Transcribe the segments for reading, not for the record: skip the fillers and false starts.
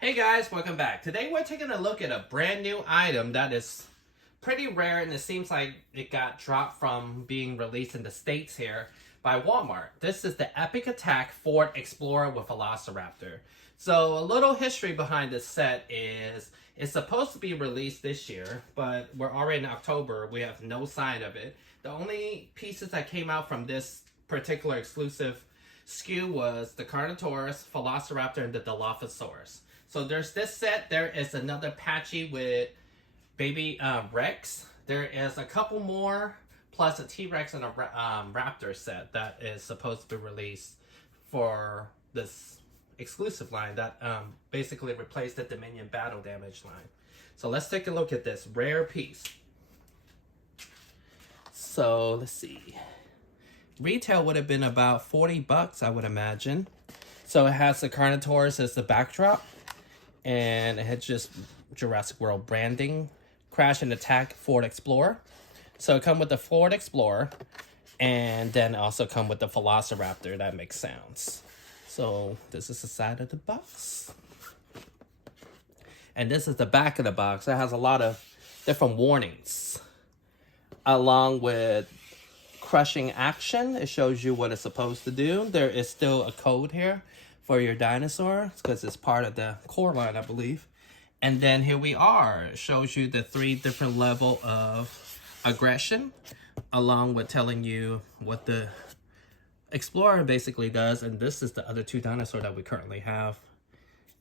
Hey guys, welcome back. Today we're taking a look at a brand new item that is pretty rare, and it seems like it got dropped from being released in the States here by Walmart. This is the Epic Attack Ford Explorer with Velociraptor. So a little history behind this set is it's supposed to be released this year, but we're already in October. We have no sign of it. The only pieces that came out from this particular exclusive SKU was the Carnotaurus, Velociraptor, and the Dilophosaurus. So there's this set. There is another Patchy with baby Rex. There is a couple more, plus a T-Rex and a Raptor set that is supposed to be released for this exclusive line that basically replaced the Dominion Battle Damage line. So let's take a look at this rare piece. So let's see. Retail would have been about $40, I would imagine. So it has the Carnotaurus as the backdrop, and it had just Jurassic World branding, Crash and Attack Ford Explorer. So it come with the Ford Explorer, and then also come with the Velociraptor that makes sounds. So this is the side of the box. And this is the back of the box. It has a lot of different warnings. Along with crushing action, it shows you what it's supposed to do. There is still a code here for your dinosaur because it's part of the core line, I believe. And then here we are. It shows you the 3 different level of aggression, along with telling you what the Explorer basically does. And this is the other 2 dinosaurs that we currently have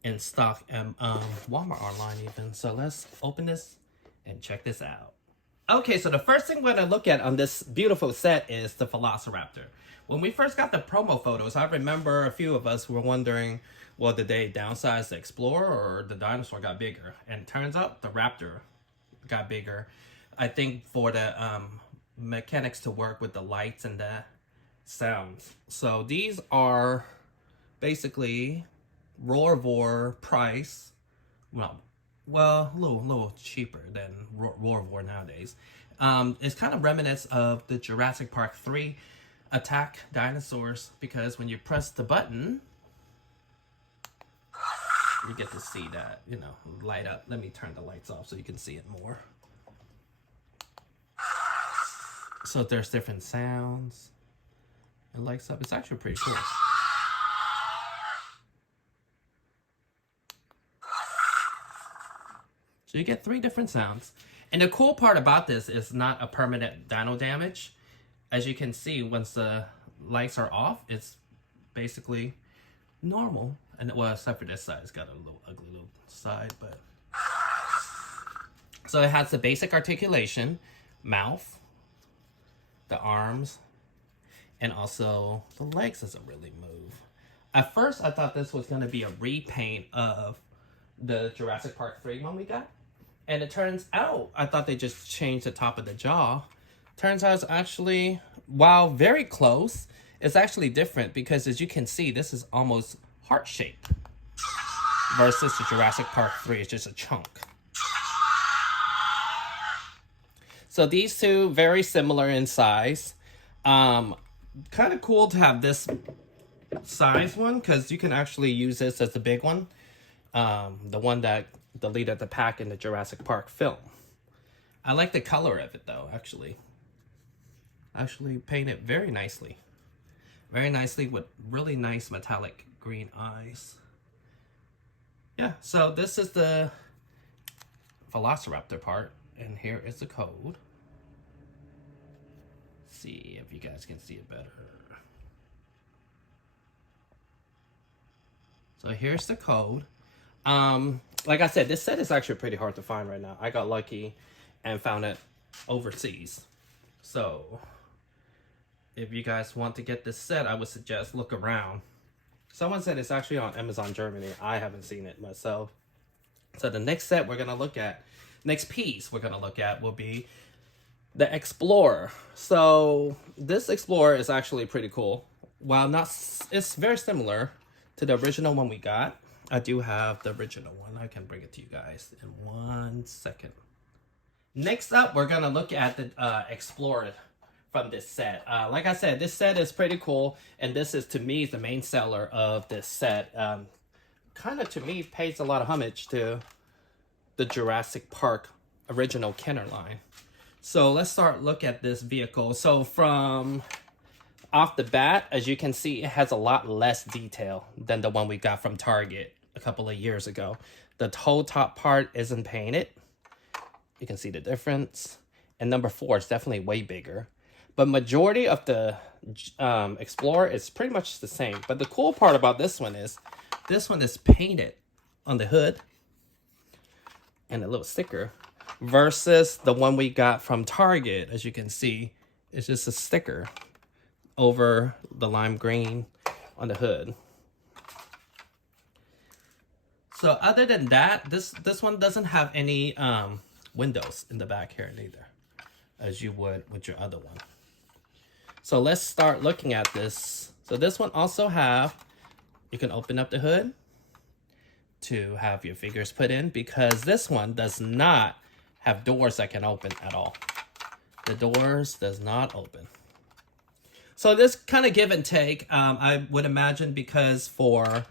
in stock and Walmart online even. So let's open this and check this out. Okay, so the first thing we're going to look at on this beautiful set is the Velociraptor. When we first got the promo photos, I remember a few of us were wondering, well, did they downsize the Explorer or the dinosaur got bigger? And it turns out the Raptor got bigger. I think for the mechanics to work with the lights and the sounds. So these are basically Roarvor price. Well, a little cheaper than Roarvor nowadays. It's kind of reminiscent of the Jurassic Park 3 attack dinosaurs, because when you press the button, you get to see that, light up. Let me turn the lights off so you can see it more. So there's different sounds. It lights up. It's actually pretty cool. So you get 3 different sounds. And the cool part about this is not a permanent dino damage. As you can see, once the lights are off, it's basically normal. And well, except for this side, it's got a little ugly little side, but. So it has the basic articulation, mouth, the arms, and also the legs doesn't really move. At first, I thought this was going to be a repaint of the Jurassic Park 3 one we got. And it turns out, I thought they just changed the top of the jaw. Turns out it's actually, while very close, it's actually different because as you can see, this is almost heart-shaped. Versus the Jurassic Park 3, it's just a chunk. So these 2, very similar in size. Kind of cool to have this size one because you can actually use this as the big one. The one that the lead of the pack in the Jurassic Park film. I like the color of it though, actually painted very nicely. Very nicely with really nice metallic green eyes. Yeah, so this is the Velociraptor part, and here is the code. Let's see if you guys can see it better. So here's the code. Like I said, this set is actually pretty hard to find right now. I got lucky and found it overseas. So if you guys want to get this set, I would suggest look around. Someone said it's actually on Amazon Germany. I haven't seen it myself. So the next set we're going to look at, next piece we're going to look at will be the Explorer. So this Explorer is actually pretty cool. While not, it's very similar to the original one we got. I do have the original one. I can bring it to you guys in 1 second. Next up, we're going to look at the Explorer from this set. Like I said, this set is pretty cool, and this is, to me, the main seller of this set. kind of, to me, pays a lot of homage to the Jurassic Park original Kenner line. So let's start look at this vehicle. So from off the bat, as you can see, it has a lot less detail than the one we got from Target a couple of years ago. The whole top part isn't painted. You can see the difference. And number 4 is definitely way bigger. But majority of the Explorer is pretty much the same. But the cool part about this one is painted on the hood and a little sticker, versus the one we got from Target. As you can see, it's just a sticker over the lime green on the hood. So other than that, this one doesn't have any windows in the back here neither, as you would with your other one. So let's start looking at this. So this one also you can open up the hood to have your figures put in, because this one does not have doors that can open at all. The doors does not open. So this kind of give and take, I would imagine, because for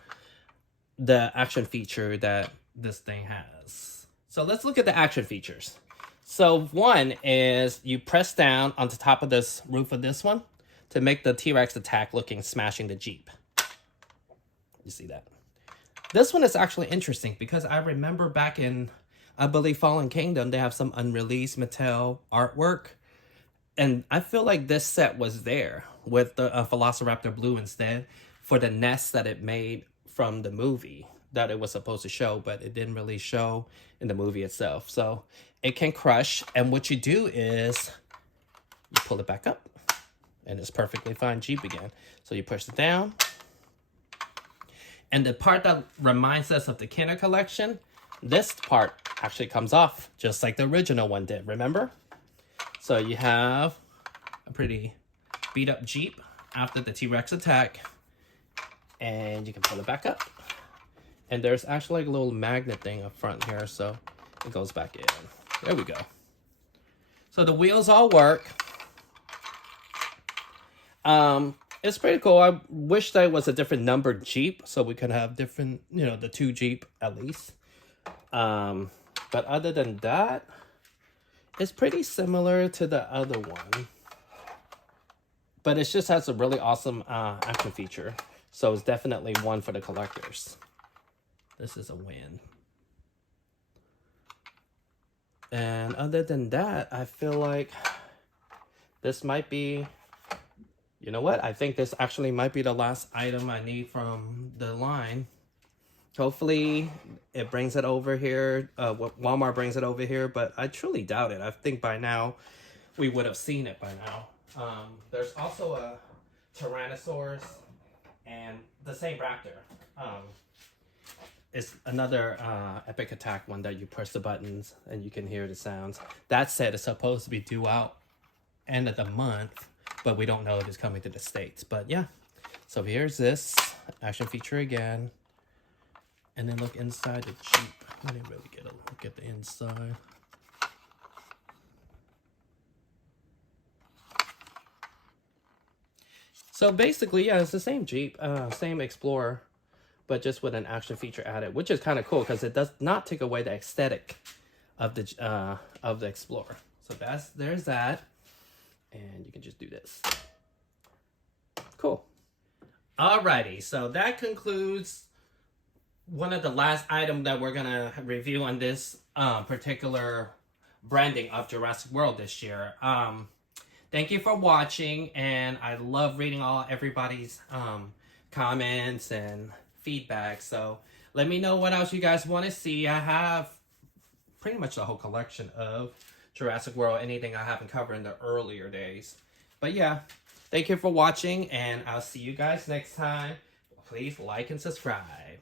the action feature that this thing has. So let's look at the action features. So one is you press down on the top of this roof of this one to make the T-Rex attack looking smashing the Jeep. You see that? This one is actually interesting because I remember back in, I believe, Fallen Kingdom, they have some unreleased Mattel artwork. And I feel like this set was there with the Velociraptor Blue instead for the nest that it made from the movie that it was supposed to show, but it didn't really show in the movie itself. So it can crush, and what you do is you pull it back up and it's perfectly fine Jeep again. So you push it down. And the part that reminds us of the Kenner collection, this part actually comes off just like the original one did, remember? So you have a pretty beat up Jeep after the T-Rex attack, and you can pull it back up. And there's actually like a little magnet thing up front here, so it goes back in. There we go. So the wheels all work. It's pretty cool. I wish that it was a different numbered Jeep so we could have different, the 2 Jeep at least. But other than that, it's pretty similar to the other one. But it just has a really awesome action feature. So it's definitely one for the collectors. This is a win. And other than that, I feel like this might be... You know what? I think this actually might be the last item I need from the line. Hopefully it brings it over here. Walmart brings it over here, but I truly doubt it. I think by now we would have seen it by now. There's also a Tyrannosaurus and the same raptor. It's another epic attack one that you press the buttons and you can hear the sounds. That said, it's supposed to be due out end of the month, but we don't know if it's coming to the States. But yeah, so here's this action feature again. And then look inside the Jeep. I didn't really get a look at the inside. So basically, yeah, it's the same Jeep, same Explorer, but just with an action feature added, which is kind of cool because it does not take away the aesthetic of the Explorer. So there's that. And you can just do this. Cool. Alrighty, so that concludes one of the last items that we're gonna review on this particular branding of Jurassic World this year. Thank you for watching, and I love reading everybody's comments and feedback. So let me know what else you guys want to see. I have pretty much the whole collection of Jurassic World, anything I haven't covered in the earlier days. But yeah, thank you for watching, and I'll see you guys next time. Please like and subscribe.